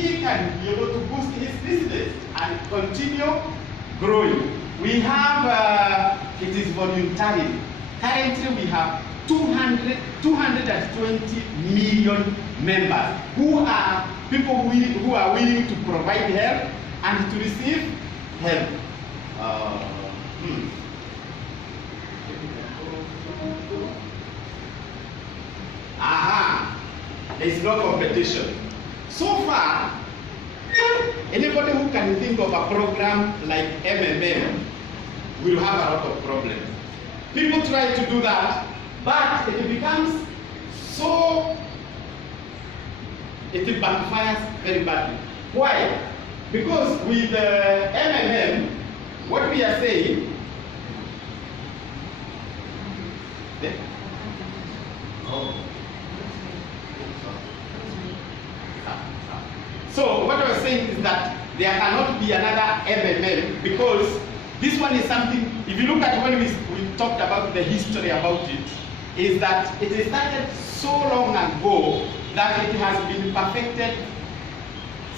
he can be able to boost his business and continue growing. We have, it is voluntary. Currently we have 220 million members who are people who are willing to provide help and to receive help. There is no competition. So far, anybody who can think of a program like MMM will have a lot of problems. People try to do that, but it becomes so, it backfires very badly. Why? Because with MMM, what we are saying, so what I was saying is that there cannot be another MMM, because this one is something, if you look at when we talked about the history about it, is that it started so long ago that it has been perfected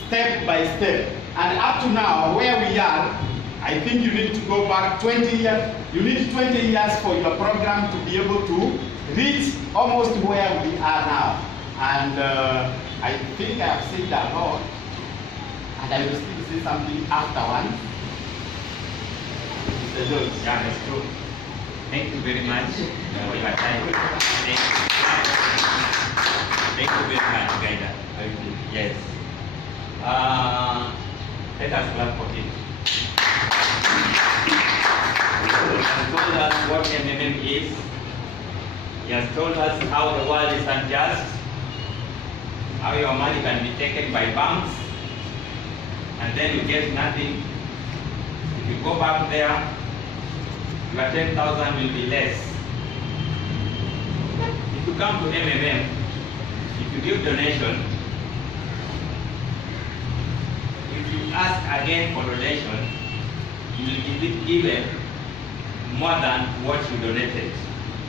step by step. And up to now, where we are, I think you need to go back 20 years. You need 20 years for your program to be able to reach almost where we are now. And I think I have said a lot, and I will still say something afterwards. Mr. George. Yeah, that's true. Thank you very much for your time. Thank you very much, Gaida. Yes. Let us clap for him. He has told us what MMM is. He has told us how the world is unjust, how your money can be taken by banks, and then you get nothing. If you go back there, your 10,000 will be less. If you come to MMM, if you give donation, if you ask again for donation, you will be given more than what you donated.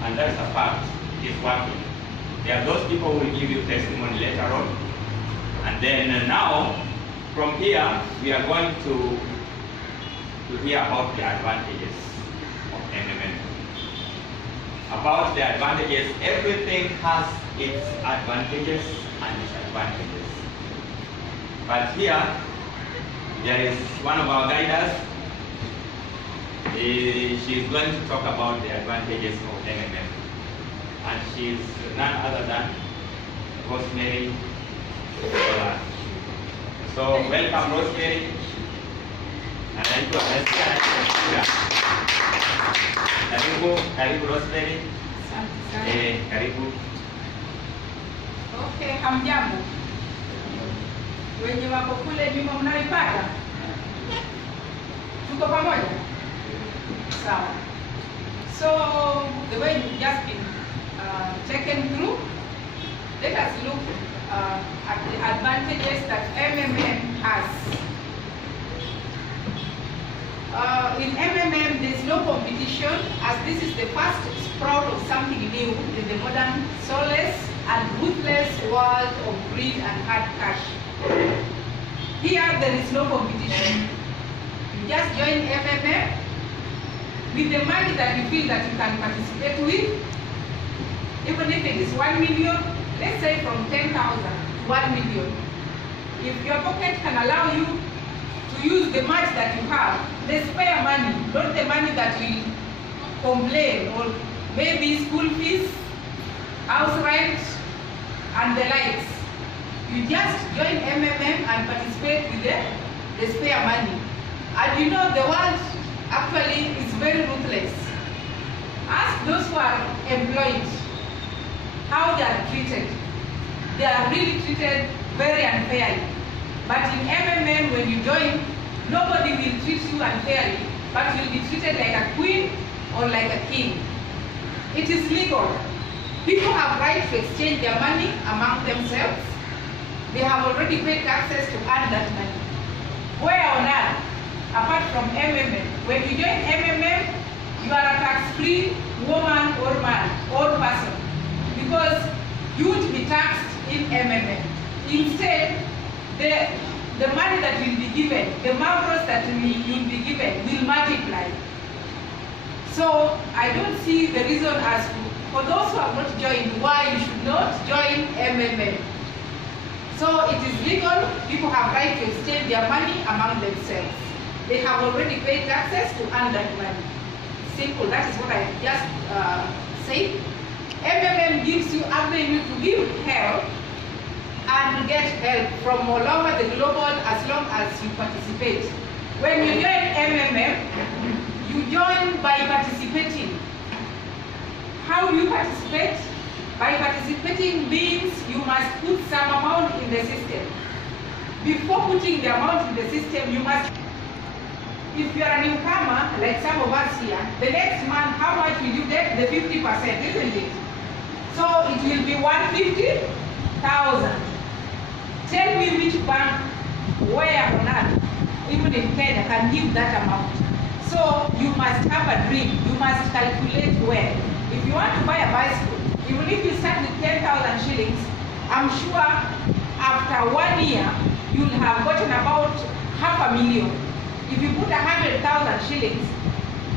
And that's a fact. It's working. There are those people who will give you testimony later on. And then now, from here, we are going to hear about the advantages of MMM. About the advantages, everything has its advantages and disadvantages. But here, there is one of our guiders. She is going to talk about the advantages of MMM. And she is none other than Rosemary. So welcome, Rosemary. Karibu Rosemary. Karibu. Okay, hamjambo. Wenye wako kule nyuma mnaipata? Tuko pamoja? Sawa. So the way you've just been taken through, let us look at the advantages that MMM has. In MMM, there's no competition, as this is the first sprout of something new in the modern, soulless and ruthless world of greed and hard cash. Here, there is no competition. You just join MMM with the money that you feel that you can participate with. Even if it is 1 million, let's say from 10,000 to 1 million. If your pocket can allow you to use the much that you have, the spare money, not the money that will complain, or maybe school fees, house rent, and the likes. You just join MMM and participate with the spare money. And you know the world actually is very ruthless. Ask those who are employed how they are treated. They are really treated very unfairly. But in MMM, when you join, nobody will treat you unfairly, but you'll be treated like a queen or like a king. It is legal. People have right to exchange their money among themselves. They have already paid taxes to earn that money. Where on earth, apart from MMM, when you join MMM, you are a tax-free woman or man or person, because you would be taxed in MMM. Instead, the money that will be given, the marbles that will be given will multiply. So I don't see the reason as for those who have not joined, why you should not join MMM. So it is legal, people have right to exchange their money among themselves. They have already paid taxes to earn that money. Simple, that is what I just said. MMM gives you avenue to give help and to get help from all over the globe as long as you participate. When you join MMM, you join by participating. How do you participate? By participating means you must put some amount in the system. Before putting the amount in the system, you must, if you are a newcomer, like some of us here, the next month, how much will you get? The 50%, isn't it? So it will be 150,000. Tell me which bank, where on earth, even in Kenya, can give that amount. So you must have a dream. You must calculate well. If you want to buy a bicycle, even if you start with 10,000 shillings, I'm sure after 1 year, you'll have gotten about 500,000. If you put 100,000 shillings,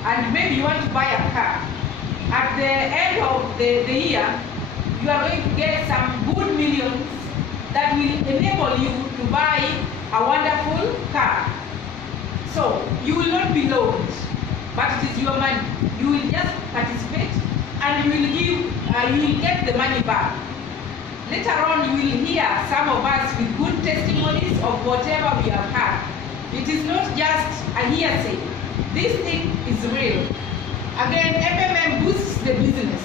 and maybe you want to buy a car, at the end of the year, you are going to get some good millions that will enable you to buy a wonderful car. So you will not be loaned, but it is your money. You will just participate, and you will get the money back. Later on, you will hear some of us with good testimonies of whatever we have had. It is not just a hearsay. This thing is real. Again, MMM boosts the business,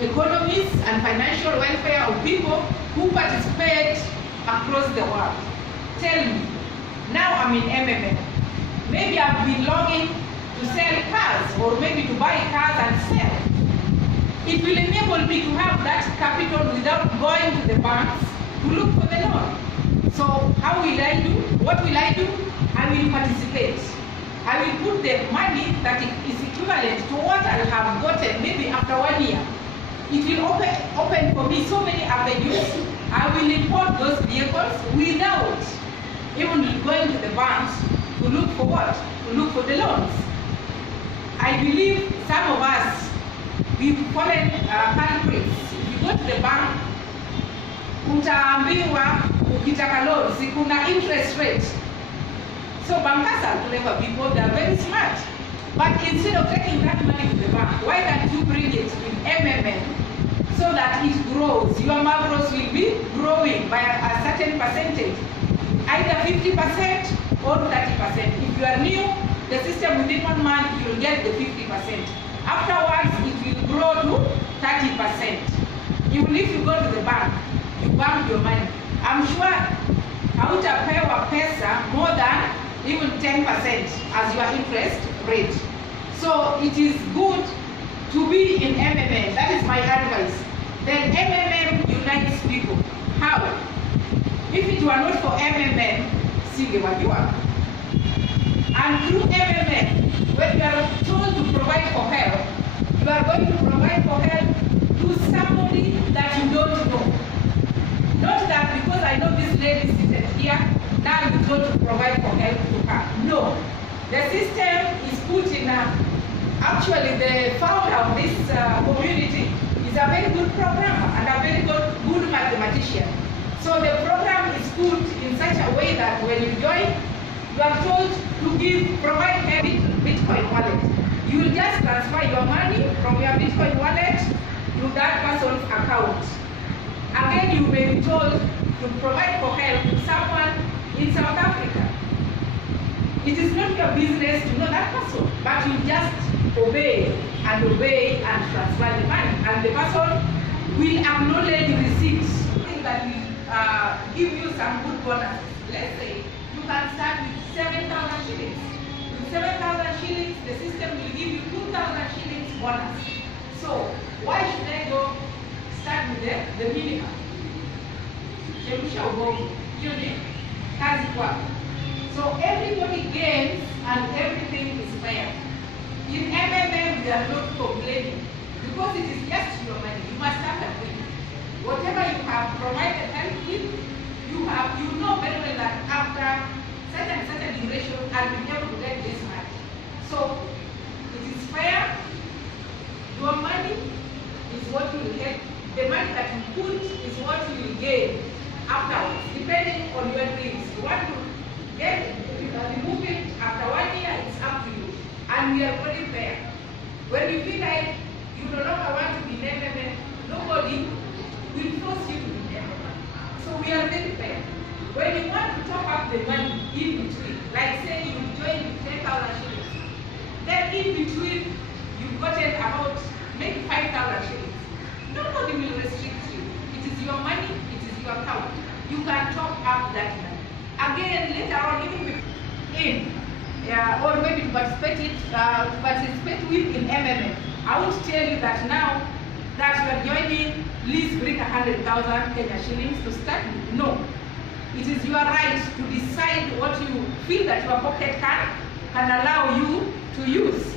economies, and financial welfare of people who participate across the world. Tell me, now I'm in MMM. Maybe I've been longing to sell cars, or maybe to buy cars and sell. It will enable me to have that capital without going to the banks to look for the loan. So how will I do? What will I do? I will participate. I will put the money that is equivalent to what I have gotten maybe after 1 year. It will open for me so many avenues. I will import those vehicles without even going to the banks to look for what? To look for the loans. I believe some of us, we've fallen culprits. If you go to the bank, utaambiwa ukitaka loans, kuna interest rate. So bankers are clever people, they are very smart. But instead of taking that money to the bank, why can't you bring it in MMM so that it grows? Your macros will be growing by a certain percentage, either 50% or 30%. If you are new, the system within 1 month, you will get the 50%. Afterwards, it will grow to 30%. Even if you go to the bank, you bank your money. I'm sure hautapewa pesa more than even 10% as your interest rate. So it is good to be in MMM. That is my advice. Then MMM unites people. How? If it were not for MMM, singewajua. And through MMM, when you are told to provide for help, you are going to provide for help to somebody that you don't know. Not that because I know this lady seated here, now you told to provide for help to her. No. The system is put in actually the founder of this community is a very good programmer and a very good mathematician. So the program is put in such a way that when you join, you are told to provide a Bitcoin wallet. You will just transfer your money from your Bitcoin wallet to that person's account. Again, you may be told to provide for help to someone in South Africa. It is not your business to know that person, but you just obey and transfer the money. And the person will acknowledge receipts. Something that will give you some good bonuses. Let's say you can start with 7,000 shillings. With 7,000 shillings, the system will give you 2,000 shillings bonus. So why should I go start with the minimum? Chemsha ubovu. Kazi kwako. So everybody gains and everything is fair. In MMM, we are not complaining because it is just your money. You must have a thing. Whatever you have provided help with, you know very well the money that you put is what you will gain afterwards, depending on your dreams. You want to remove it after 1 year, it's up to you. And we are very fair. When you feel like you no longer want to be in MMM, nobody will force you to be in MMM. So we are very fair. When you want to top up the money in between, like say you join with 10,000 shillings, then in between you've gotten about maybe 5,000 shillings. Nobody will restrict you. It is your money, it is your account. You can top up that money. Again, later on, even in or maybe to participate with in MMM, I would tell you that now that you are joining, please bring 100,000 Kenya shillings to start with. No. It is your right to decide what you feel that your pocket can allow you to use.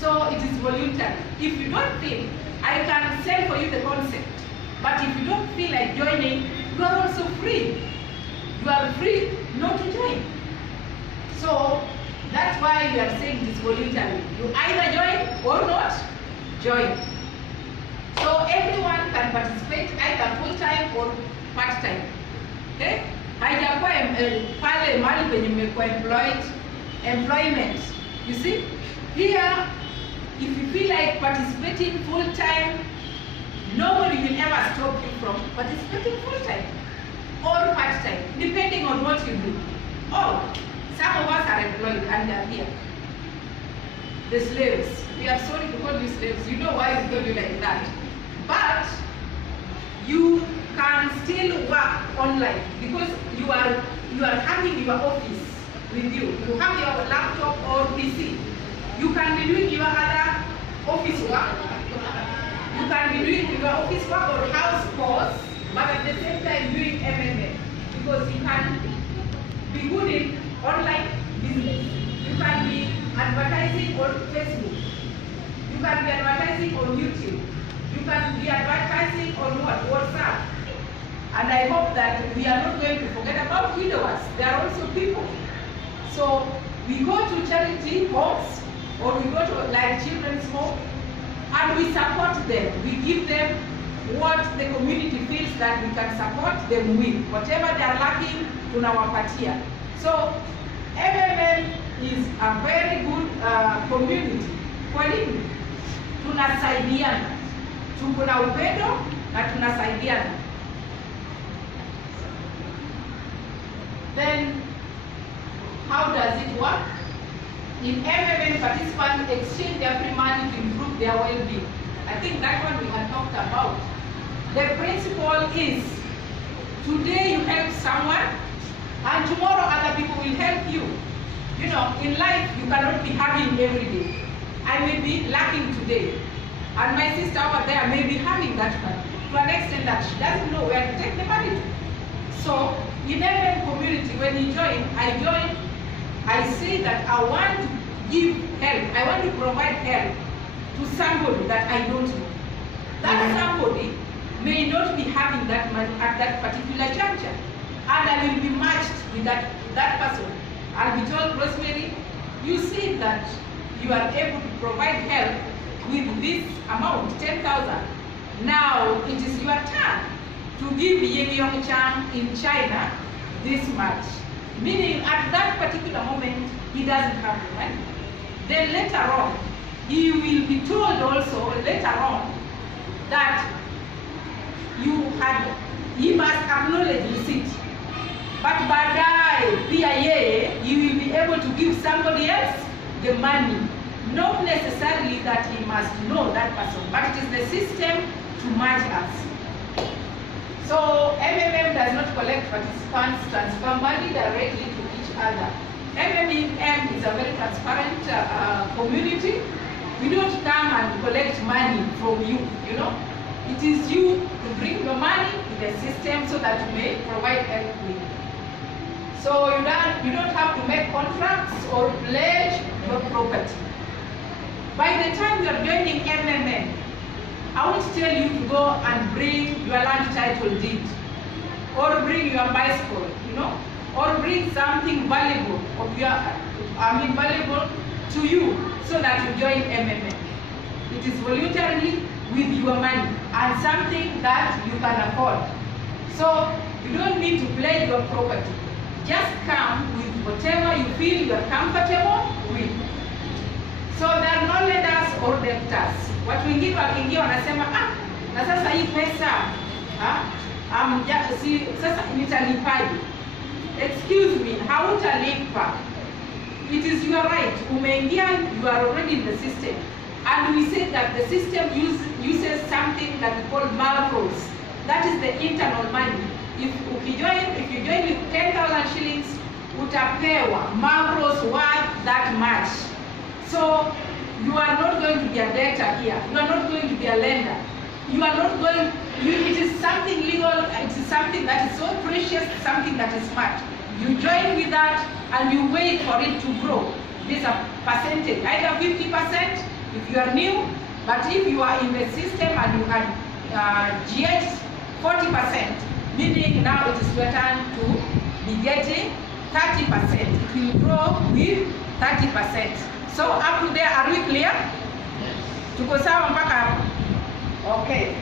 So it is voluntary. If you don't feel, I can sell for you the concept. But if you don't feel like joining, you are also free. You are free not to join. So that's why we are saying it is voluntary. You either join or not join. So everyone can participate either full-time or part-time. Okay? Haijakuwa pale mahali penye mmekuwa employment. You see? Here, if you feel like participating full-time, nobody will ever stop you from participating full-time or part-time, depending on what you do. Oh, some of us are employed and they are here. The slaves. We are sorry to call you slaves. You know why we call you like that. But you can still work online because you are having your office with you. You have your laptop or PC. You can be doing your other office work. You can be doing your office work or house calls, but at the same time doing MMM because you can be good in online business. You can be advertising on Facebook. You can be advertising on YouTube. You can be advertising on WhatsApp. And I hope that we are not going to forget about widowers. They are also people. So we go to charity homes or we go to like children's home and we support them. We give them what the community feels that we can support them with. Whatever they are lacking, tunawapatia. So MMM is a very good community. Kwa nini? Tunasaidiana. Tuko na upendo na tunasaidiana. Then, how does it work? In MMM, participants exchange their free money to improve their well-being. I think that one we had talked about. The principle is, today you help someone, and tomorrow other people will help you. You know, in life, you cannot be having every day. I may be lacking today, and my sister over there may be having that money to an extent that she doesn't know where to take the money to. So, in MMM community, when you join, I say that I want to give help. I want to provide help to somebody that I don't know. That somebody may not be having that money at that particular juncture. And I will be matched with that person. I'll be told, Rosemary, you said that you are able to provide help with this amount, 10,000. Now it is your turn to give Yin Yong Chang in China this much. Meaning at that particular moment, he doesn't have the money. Then later on, he will be told also later on that he must acknowledge receipt. But baadaye, pia yeye, you will be able to give somebody else the money. Not necessarily that he must know that person, but it is the system to match us. So MMM does not collect participants, transfer money directly to each other. MMM is a very transparent community. We don't come and collect money from you, you know. It is you to bring your money in the system so that you may provide help with it. So you don't have to make contracts or pledge your property. By the time you are joining MMM, I won't tell you to go and bring your land title deed, or bring your bicycle, you know, or bring something valuable valuable to you so that you join MMM. It is voluntarily with your money and something that you can afford. So you don't need to pledge your property. Just come with whatever you feel you are comfortable with. So there are no lenders or debtors. Watu wengine wakiingia wanasema na sasa hii pesa sasa nitalipaje? Excuse me, hautalipa. It is your right. Umeingia, you are already in the system. And we say that the system uses something that we call marbles. That is the internal money. If you join with 10,000 shillings, utapewa marbles worth that much. So you are not going to be a debtor here. You are not going to be a lender. You are not going. It is something legal. It is something that is so precious. Something that is smart. You join with that and you wait for it to grow. There's a percentage, either 50% if you are new, but if you are in the system and you had GH 40%, meaning now it is your turn to be getting 30%. It will grow with 30%. So up to there, are we clear? Tuko sawa mpaka hapo? Okay.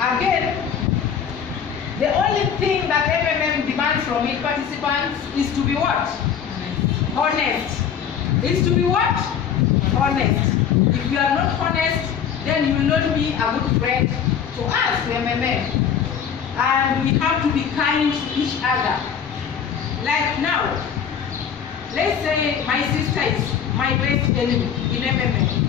Again, the only thing that MMM demands from its participants is to be what? Honest. Is to be what? Honest. If you are not honest, then you will not be a good friend to us, to MMM. And we have to be kind to each other. Like now, let's say my sister is my best enemy in MMM.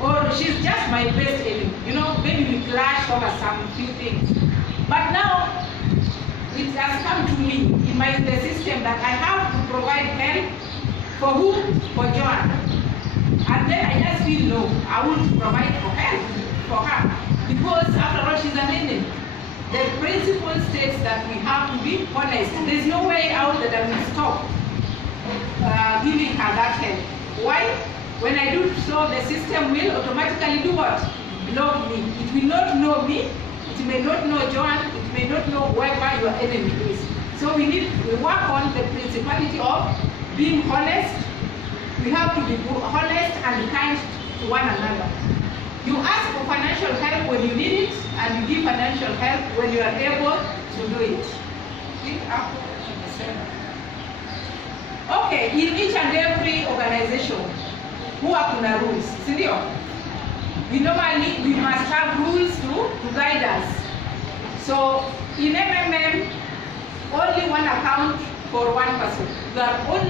Or she's just my best enemy. You know, maybe we clash over some few things. But now, it has come to me in the system that I have to provide help for who? For Joanna. And then I just feel no, I won't provide for help for her. Because after all, she's an enemy. The principle states that we have to be honest. There's no way out that I will stop giving her that help. Why? When I do so, the system will automatically do what? Know me. It will not know me. It may not know Joan. It may not know whoever your enemy is. So we work on the principality of being honest. We have to be honest and kind to one another. You ask for financial help when you need it, and you give financial help when you are able to do it. Okay, in each and every organization, huwa kuna rules, sindio? We must have rules to guide us. So in MMM, only one account for one person. You are only